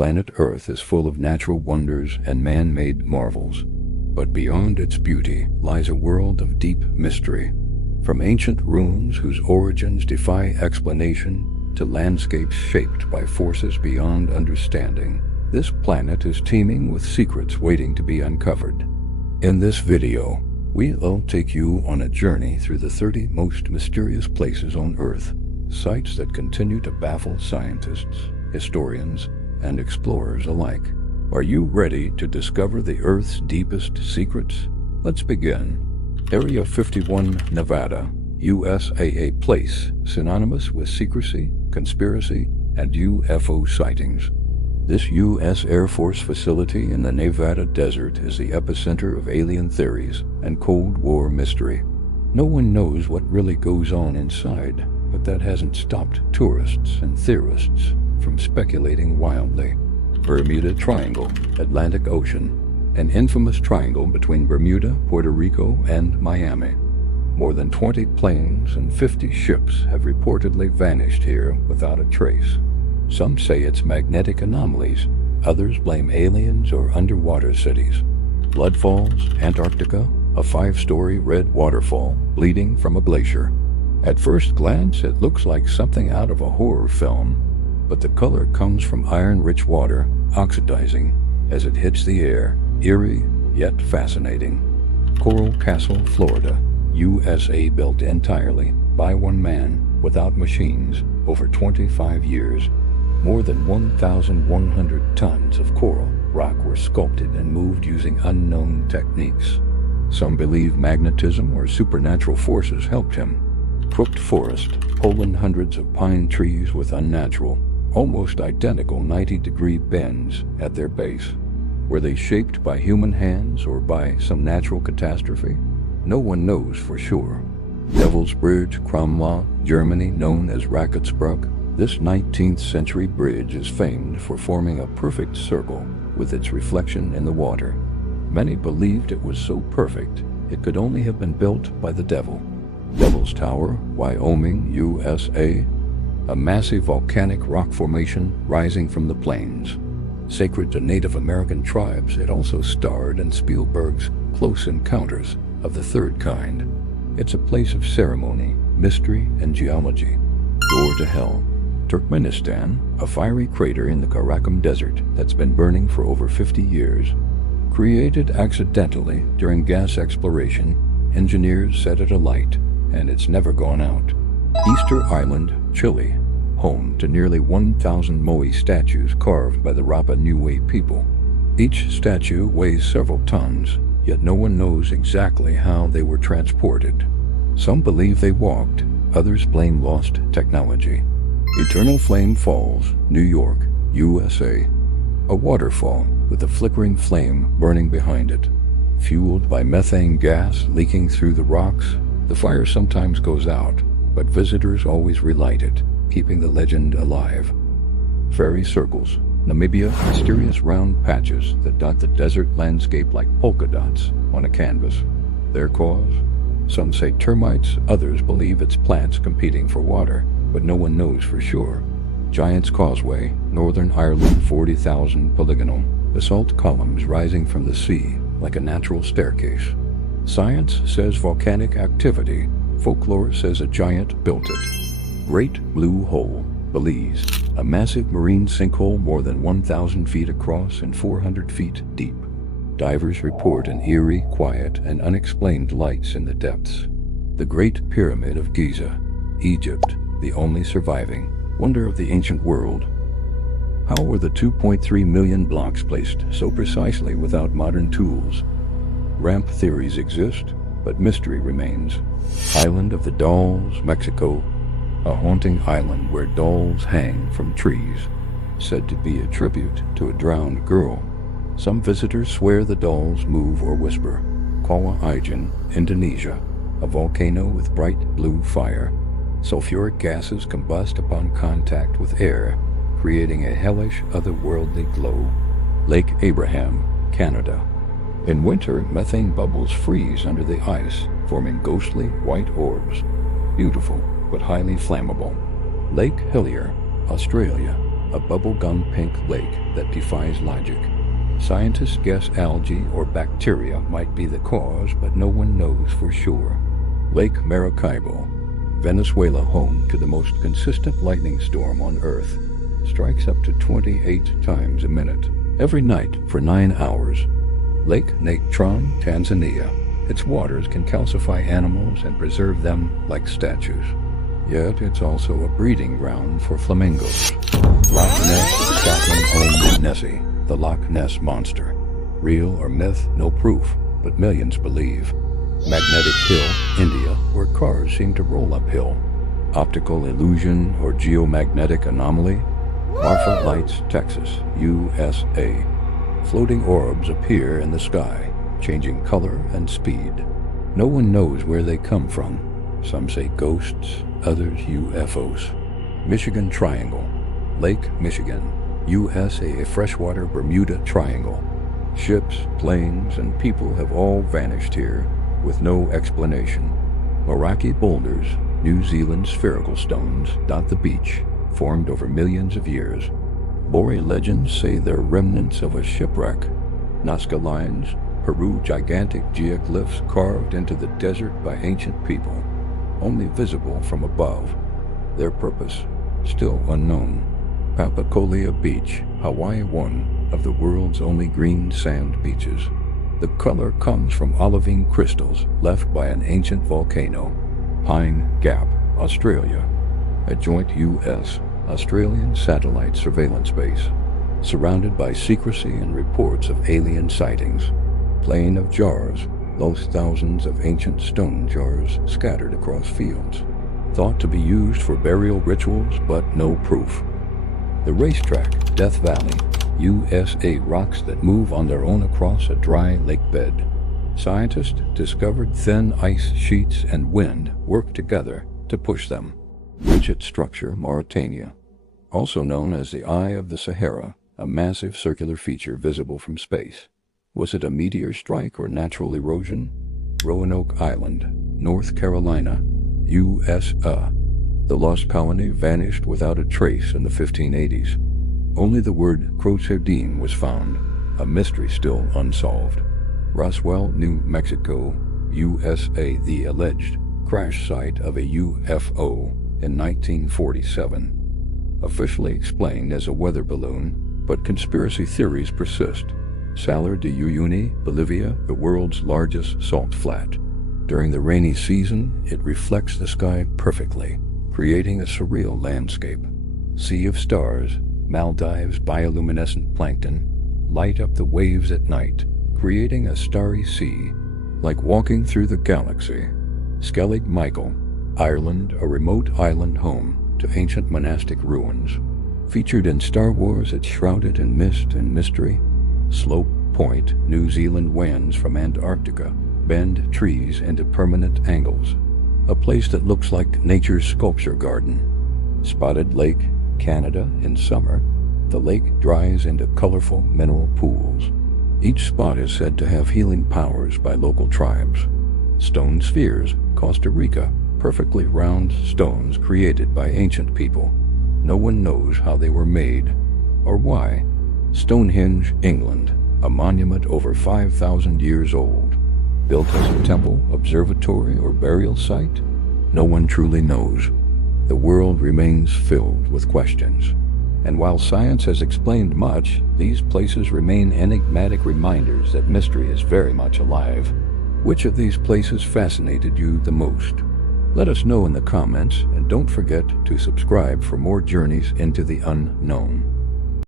Planet Earth is full of natural wonders and man-made marvels. But beyond its beauty lies a world of deep mystery. From ancient ruins whose origins defy explanation to landscapes shaped by forces beyond understanding, this planet is teeming with secrets waiting to be uncovered. In this video, we'll take you on a journey through the 30 most mysterious places on Earth, sites that continue to baffle scientists, historians, and explorers alike. Are you ready to discover the Earth's deepest secrets? Let's begin. Area 51, Nevada, USA, a place synonymous with secrecy, conspiracy, and UFO sightings. This U.S. Air Force facility in the Nevada desert is the epicenter of alien theories and Cold War mystery. No one knows what really goes on inside, but that hasn't stopped tourists and theorists from speculating wildly. Bermuda Triangle, Atlantic Ocean, an infamous triangle between Bermuda, Puerto Rico, and Miami. More than 20 planes and 50 ships have reportedly vanished here without a trace. Some say it's magnetic anomalies, others blame aliens or underwater cities. Blood Falls, Antarctica, a 5-story red waterfall bleeding from a glacier. At first glance, it looks like something out of a horror film, but the color comes from iron-rich water oxidizing as it hits the air, eerie yet fascinating. Coral Castle, Florida, USA, built entirely by one man without machines over 25 years. More than 1,100 tons of coral rock were sculpted and moved using unknown techniques. Some believe magnetism or supernatural forces helped him. Crooked Forest, Poland, hundreds of pine trees with unnatural, almost identical 90-degree bends at their base. Were they shaped by human hands or by some natural catastrophe? No one knows for sure. Devil's Bridge, Cromwell, Germany, known as Raketsbrück. This 19th century bridge is famed for forming a perfect circle with its reflection in the water. Many believed it was so perfect it could only have been built by the devil. Devil's Tower, Wyoming, USA, a massive volcanic rock formation rising from the plains. Sacred to Native American tribes, it also starred in Spielberg's Close Encounters of the Third Kind. It's a place of ceremony, mystery, and geology. Door to Hell, Turkmenistan, a fiery crater in the Karakum Desert that's been burning for over 50 years. Created accidentally during gas exploration, engineers set it alight, and it's never gone out. Easter Island, Chile, home to nearly 1,000 Moai statues carved by the Rapa Nui people. Each statue weighs several tons, yet no one knows exactly how they were transported. Some believe they walked, others blame lost technology. Eternal Flame Falls, New York, USA, a waterfall with a flickering flame burning behind it. Fueled by methane gas leaking through the rocks, the fire sometimes goes out, but visitors always relight it, keeping the legend alive. Fairy Circles, Namibia, mysterious round patches that dot the desert landscape like polka dots on a canvas. Their cause? Some say termites, others believe it's plants competing for water, but no one knows for sure. Giant's Causeway, Northern Ireland, 40,000 polygonal basalt columns rising from the sea like a natural staircase. Science says volcanic activity, folklore says a giant built it. Great Blue Hole, Belize, a massive marine sinkhole more than 1,000 feet across and 400 feet deep. Divers report an eerie, quiet, and unexplained lights in the depths. The Great Pyramid of Giza, Egypt, the only surviving wonder of the ancient world. How were the 2.3 million blocks placed so precisely without modern tools? Ramp theories exist, but mystery remains. Island of the Dolls, Mexico, a haunting island where dolls hang from trees, said to be a tribute to a drowned girl. Some visitors swear the dolls move or whisper. Kawah, Ijen, Indonesia, a volcano with bright blue fire. Sulfuric gases combust upon contact with air, creating a hellish, otherworldly glow. Lake Abraham, Canada. In winter, methane bubbles freeze under the ice, forming ghostly white orbs. Beautiful, but highly flammable. Lake Hillier, Australia, a bubblegum pink lake that defies logic. Scientists guess algae or bacteria might be the cause, but no one knows for sure. Lake Maracaibo, Venezuela, home to the most consistent lightning storm on Earth, strikes up to 28 times a minute, every night for 9 hours. Lake Natron, Tanzania. Its waters can calcify animals and preserve them like statues. Yet it's also a breeding ground for flamingos. Loch Ness, Scotland home to Nessie, the Loch Ness Monster. Real or myth, no proof, but millions believe. Magnetic Hill, India, where cars seem to roll uphill. Optical illusion or geomagnetic anomaly. Marfa Lights, Texas, USA. Floating orbs appear in the sky, changing color and speed. No one knows where they come from. Some say ghosts, others UFOs. Michigan Triangle, Lake Michigan, USA, a freshwater Bermuda Triangle. Ships, planes, and people have all vanished here with no explanation. Meraki boulders, New Zealand spherical stones, dot the beach, formed over millions of years. Bori legends say they're remnants of a shipwreck. Nazca lines, Peru, gigantic geoglyphs carved into the desert by ancient people, only visible from above. Their purpose, still unknown. Papacolia Beach, Hawaii, one of the world's only green sand beaches. The color comes from olivine crystals left by an ancient volcano. Pine Gap, Australia, a joint U.S.-Australian satellite surveillance base, surrounded by secrecy and reports of alien sightings. Plain of Jars, lost thousands of ancient stone jars scattered across fields, thought to be used for burial rituals, but no proof. The racetrack, Death Valley, USA, rocks that move on their own across a dry lake bed. Scientists discovered thin ice sheets and wind work together to push them. Rigid structure, Mauritania, also known as the Eye of the Sahara, a massive circular feature visible from space. Was it a meteor strike or natural erosion? Roanoke Island, North Carolina, USA. The lost colony vanished without a trace in the 1580s. Only the word Crocherdine was found, a mystery still unsolved. Roswell, New Mexico, USA, the alleged crash site of a UFO in 1947. Officially explained as a weather balloon, but conspiracy theories persist. Salar de Uyuni, Bolivia, the world's largest salt flat. During the rainy season, it reflects the sky perfectly, creating a surreal landscape. Sea of stars, Maldives bioluminescent plankton, light up the waves at night, creating a starry sea, like walking through the galaxy. Skellig Michael, Ireland, a remote island home to ancient monastic ruins. Featured in Star Wars, it's shrouded in mist and mystery. Slope Point, New Zealand, winds from Antarctica bend trees into permanent angles. A place that looks like nature's sculpture garden. Spotted Lake, Canada, in summer, the lake dries into colorful mineral pools. Each spot is said to have healing powers by local tribes. Stone Spheres, Costa Rica, perfectly round stones created by ancient people. No one knows how they were made or why. Stonehenge, England, a monument over 5,000 years old. Built as a temple, observatory, or burial site? No one truly knows. The world remains filled with questions. And while science has explained much, these places remain enigmatic reminders that mystery is very much alive. Which of these places fascinated you the most? Let us know in the comments, and don't forget to subscribe for more journeys into the unknown.